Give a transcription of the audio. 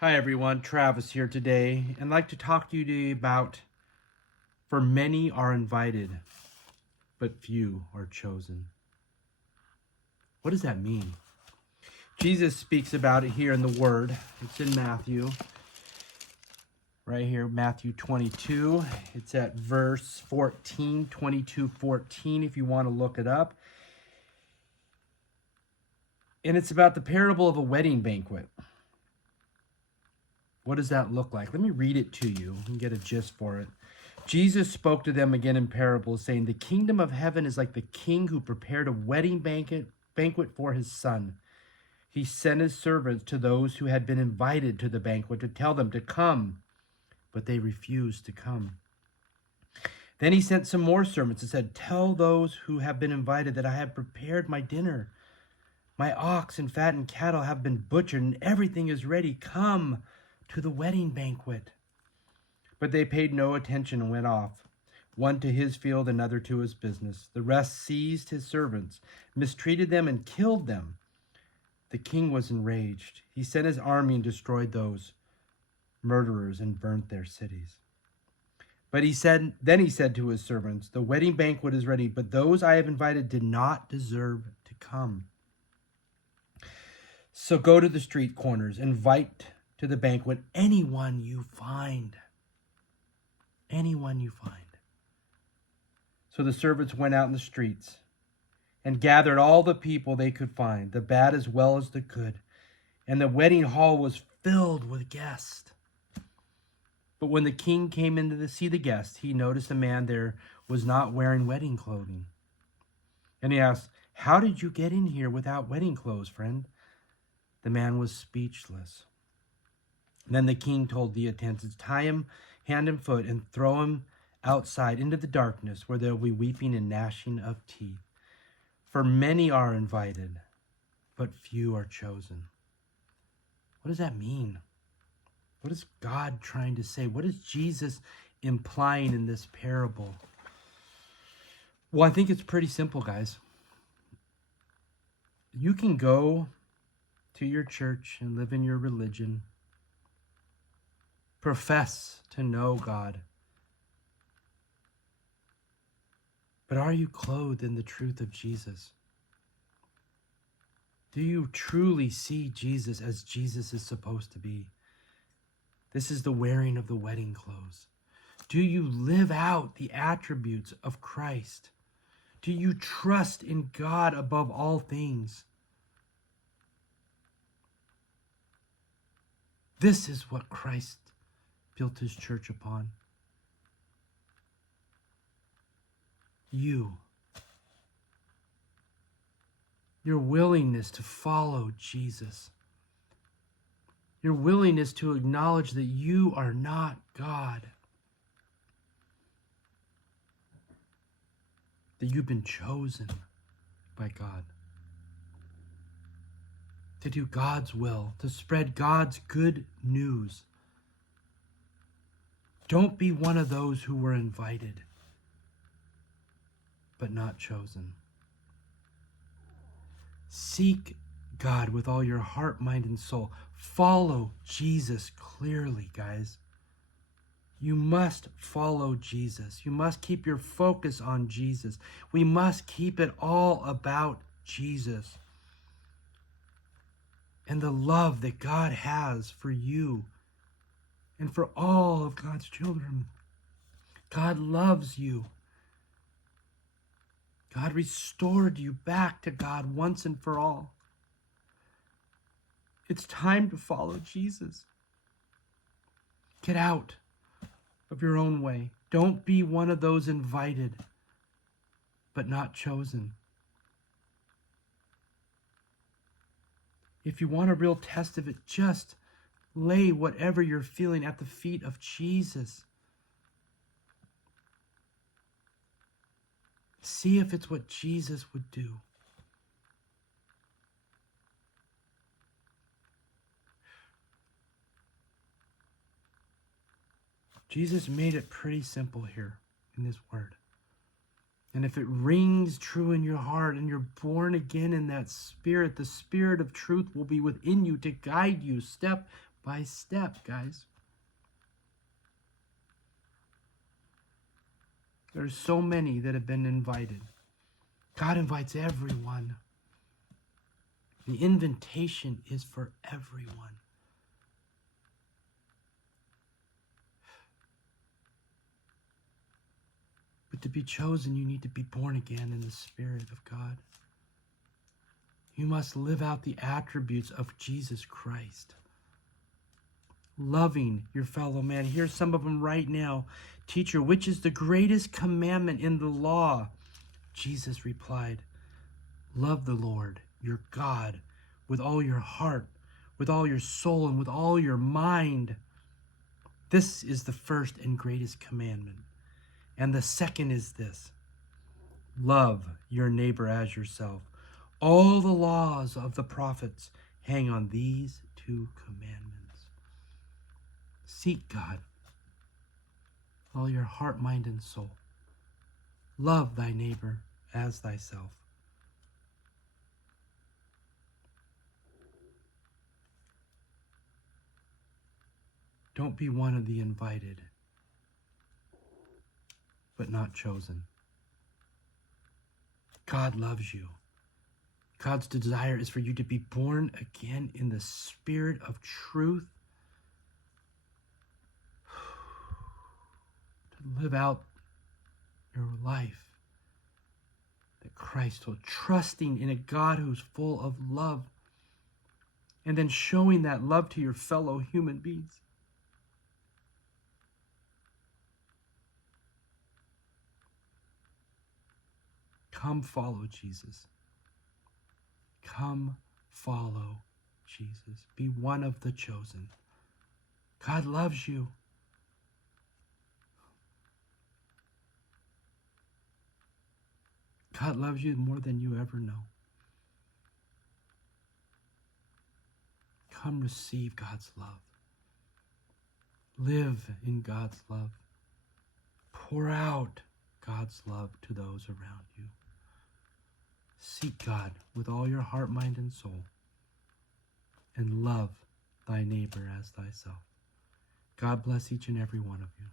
Hi everyone, Travis here today, and I'd like to talk to you today about for many are invited, but few are chosen. What does that mean? Jesus speaks about it here in the Word. It's in Matthew, right here, Matthew 22. It's at verse 14, 22:14, if you want to look it up. And it's about the parable of a wedding banquet. What does that look like? Let me read it to you and get a gist for it. Jesus spoke to them again in parables, saying, "The kingdom of heaven is like the king who prepared a wedding banquet for his son. He sent his servants to those who had been invited to the banquet to tell them to come, but they refused to come. Then he sent some more servants and said, 'Tell those who have been invited that I have prepared my dinner. My ox and fattened cattle have been butchered, and everything is ready. Come to the wedding banquet.' But they paid no attention and went off, one to his field, another to his business. The rest seized his servants, mistreated them, and killed them. The king was enraged. He sent his army and destroyed those murderers and burnt their cities. Then he said to his servants, 'The wedding banquet is ready, but those I have invited did not deserve to come. So go to the street corners, invite to the banquet anyone you find.'" Anyone you find. So the servants went out in the streets and gathered all the people they could find, the bad as well as the good. And the wedding hall was filled with guests. But when the king came in to see the guests, he noticed a man there was not wearing wedding clothing. And he asked, "How did you get in here without wedding clothes, friend?" The man was speechless. Then the king told the attendants, "Tie him hand and foot and throw him outside into the darkness, where there will be weeping and gnashing of teeth. For many are invited, but few are chosen." What does that mean? What is God trying to say? What is Jesus implying in this parable? Well, I think it's pretty simple, guys. You can go to your church and live in your religion, profess to know God, but are you clothed in the truth of Jesus? Do you truly see Jesus as Jesus is supposed to be? This is the wearing of the wedding clothes. Do you live out the attributes of Christ? Do you trust in God above all things? This is what Christ built his church upon. Your willingness to follow Jesus. Your willingness to acknowledge that you are not God. That you've been chosen by God. To do God's will, to spread God's good news. Don't be one of those who were invited, but not chosen. Seek God with all your heart, mind, and soul. Follow Jesus clearly, guys. You must follow Jesus. You must keep your focus on Jesus. We must keep it all about Jesus and the love that God has for you and for all of God's children. God loves you. God restored you back to God once and for all. It's time to follow Jesus. Get out of your own way. Don't be one of those invited, but not chosen. If you want a real test of it, just lay whatever you're feeling at the feet of Jesus. See if it's what Jesus would do. Jesus made it pretty simple here in this word. And if it rings true in your heart and you're born again in that spirit, the spirit of truth will be within you to guide you step by step, guys. There's so many that have been invited. God invites everyone. The invitation is for everyone. But to be chosen, you need to be born again in the Spirit of God. You must live out the attributes of Jesus Christ. Loving your fellow man. Here's some of them right now. Teacher, which is the greatest commandment in the law? Jesus replied, love the Lord, your God, with all your heart, with all your soul, and with all your mind. This is the first and greatest commandment. And the second is this: love your neighbor as yourself. All the laws of the prophets hang on these two commandments. Seek God with all your heart, mind, and soul. Love thy neighbor as thyself. Don't be one of the invited, but not chosen. God loves you. God's desire is for you to be born again in the Spirit of truth, to live out your life that Christ will, trusting in a God who's full of love, and then showing that love to your fellow human beings. Come follow Jesus. Come follow Jesus. Be one of the chosen. God loves you. God loves you more than you ever know. Come receive God's love. Live in God's love. Pour out God's love to those around you. Seek God with all your heart, mind, and soul, and love thy neighbor as thyself. God bless each and every one of you.